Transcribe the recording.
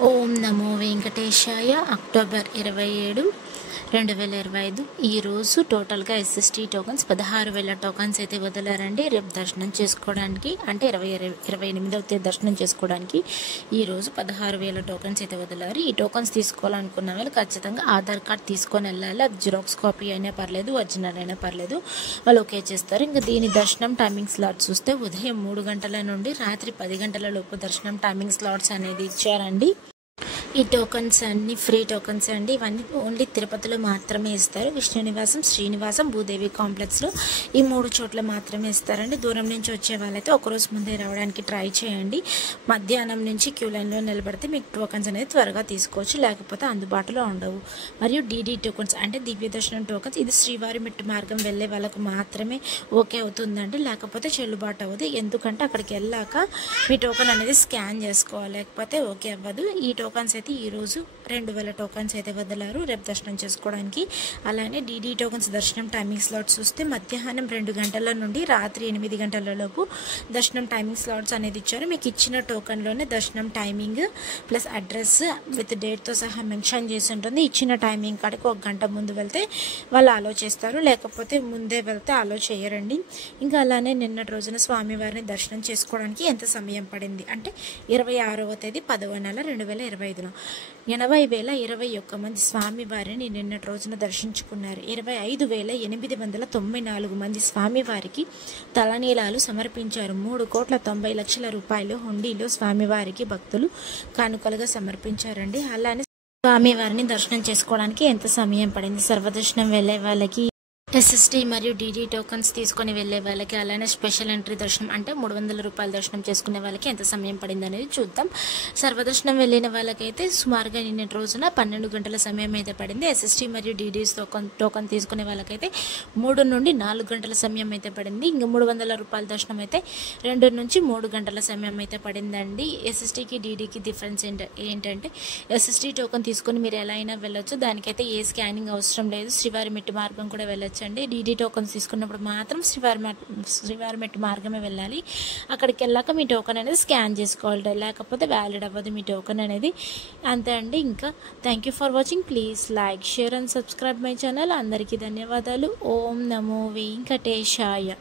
ఓం నమో వెంకటేశాయ. October 27, 2025 ఈరోజు టోటల్గా SST tokens 16,000 tokens అయితే వదిలారండి. రేపు దర్శనం చేసుకోవడానికి అంటే 28వ తేదీ దర్శనం చేసుకోవడానికి ఈరోజు 16,000 టోకన్స్ అయితే వదిలారు. ఈ టోకన్స్ తీసుకోవాలనుకున్న వాళ్ళు ఖచ్చితంగా ఆధార్ కార్డ్ తీసుకొని వెళ్ళాలి. అది జిరాక్స్ కాపీ అయినా పర్లేదు, ఒరిజినల్ అయినా పర్లేదు, వాళ్ళు ఓకే చేస్తారు. ఇంకా దీని దర్శనం టైమింగ్ స్లాట్స్ చూస్తే ఉదయం 3 గంటల నుండి రాత్రి 10 గంటల లోపు దర్శనం టైమింగ్ స్లాట్స్ అనేది ఇచ్చారండి. ఈ టోకన్స్ అన్ని ఫ్రీ టోకన్స్ అండి. ఇవన్నీ ఓన్లీ తిరుపతిలో మాత్రమే ఇస్తారు. విష్ణు నివాసం, శ్రీనివాసం, భూదేవి కాంప్లెక్స్లో ఈ 3 చోట్ల మాత్రమే ఇస్తారండి. దూరం నుంచి వచ్చే వాళ్ళైతే ఒకరోజు ముందే రావడానికి ట్రై చేయండి. మధ్యాహ్నం నుంచి క్యూ లైన్లో నిలబడితే మీకు టోకన్స్ అనేది త్వరగా తీసుకోవచ్చు, లేకపోతే అందుబాటులో ఉండవు. మరియు డీడీ టోకన్స్ అంటే దివ్య దర్శనం టోకన్స్, ఇది శ్రీవారి మెట్టు మార్గం వెళ్ళే వాళ్ళకు మాత్రమే ఓకే అవుతుందండి, లేకపోతే చెల్లుబాటు అవ్వదు. ఎందుకంటే అక్కడికి వెళ్ళాక మీ టోకన్ అనేది స్కాన్ చేసుకోవాలి, లేకపోతే ఓకే అవ్వదు. ఈ టోకన్స్ అయితే ఈరోజు 2,000 టోకన్స్ అయితే వదిలారు రేపు దర్శనం చేసుకోవడానికి. అలానే డీడీ టోకన్స్ దర్శనం టైమింగ్ స్లాట్స్ చూస్తే మధ్యాహ్నం 2 గంటల నుండి రాత్రి 8 గంటల లోపు దర్శనం టైమింగ్ స్లాట్స్ అనేది ఇచ్చారు. మీకు ఇచ్చిన టోకన్లోనే దర్శనం టైమింగ్ ప్లస్ అడ్రస్ విత్ డేట్తో సహా మెన్షన్ చేసి ఉంటుంది. ఇచ్చిన టైమింగ్ కాడికి 1 గంట ముందు వెళ్తే వాళ్ళు అలో చేస్తారు, లేకపోతే ముందే వెళ్తే అలో చేయరండి. ఇంకా అలానే నిన్నటి రోజున స్వామివారిని దర్శనం చేసుకోవడానికి ఎంత సమయం పడింది అంటే 26వ తేదీ 10వ నెల 2025 80,021 మంది స్వామివారిని నిన్నటి రోజున దర్శించుకున్నారు. 25,894 మంది స్వామివారికి తలనీలాలు సమర్పించారు. 3,90,00,000 రూపాయలు హుండీలో స్వామివారికి భక్తులు కానుకలుగా సమర్పించారండి. అలానే స్వామివారిని దర్శనం చేసుకోవడానికి ఎంత సమయం పడింది, సర్వదర్శనం వెళ్ళే వాళ్ళకి, ఎస్ఎస్టీ మరియు డీడీ టోకన్స్ తీసుకొని వెళ్ళే వాళ్ళకి, అలానే స్పెషల్ ఎంట్రీ దర్శనం అంటే 300 రూపాయల దర్శనం చేసుకునే వాళ్ళకి ఎంత సమయం పడింది అనేది చూద్దాం. సర్వదర్శనం వెళ్ళిన వాళ్ళకైతే సుమారుగా నిన్నటి రోజున 12 గంటల సమయం అయితే పడింది. ఎస్ఎస్టీ మరియు డీడీస్ టోకన్ తీసుకునే వాళ్ళకైతే 3 నుండి 4 గంటల సమయం అయితే పడింది. ఇంకా 300 రూపాయల దర్శనం అయితే 2 నుంచి 3 గంటల సమయం అయితే పడిందండి. ఎస్ఎస్టీకి డీడీకి డిఫరెన్స్ ఏంటంటే ఎస్ఎస్టీ టోకన్ తీసుకొని మీరు ఎలా అయినా వెళ్ళొచ్చు, దానికైతే ఏ స్కానింగ్ అవసరం లేదు. శ్రీవారి మెట్టు మార్గం కూడా వెళ్ళొచ్చు అండి. డీడీ టోకన్స్ తీసుకున్నప్పుడు మాత్రం శ్రీవారి మెట్టు మార్గమే వెళ్ళాలి. అక్కడికి వెళ్ళాక మీ టోకన్ అనేది స్కాన్ చేసుకోవాలి, లేకపోతే వ్యాలిడ్ అవ్వదు మీ టోకన్ అనేది. అంతే అండి. ఇంకా thank you for watching. Please like, share and subscribe my channel. అందరికీ ధన్యవాదాలు. ఓం నమో వెంకటేశాయ.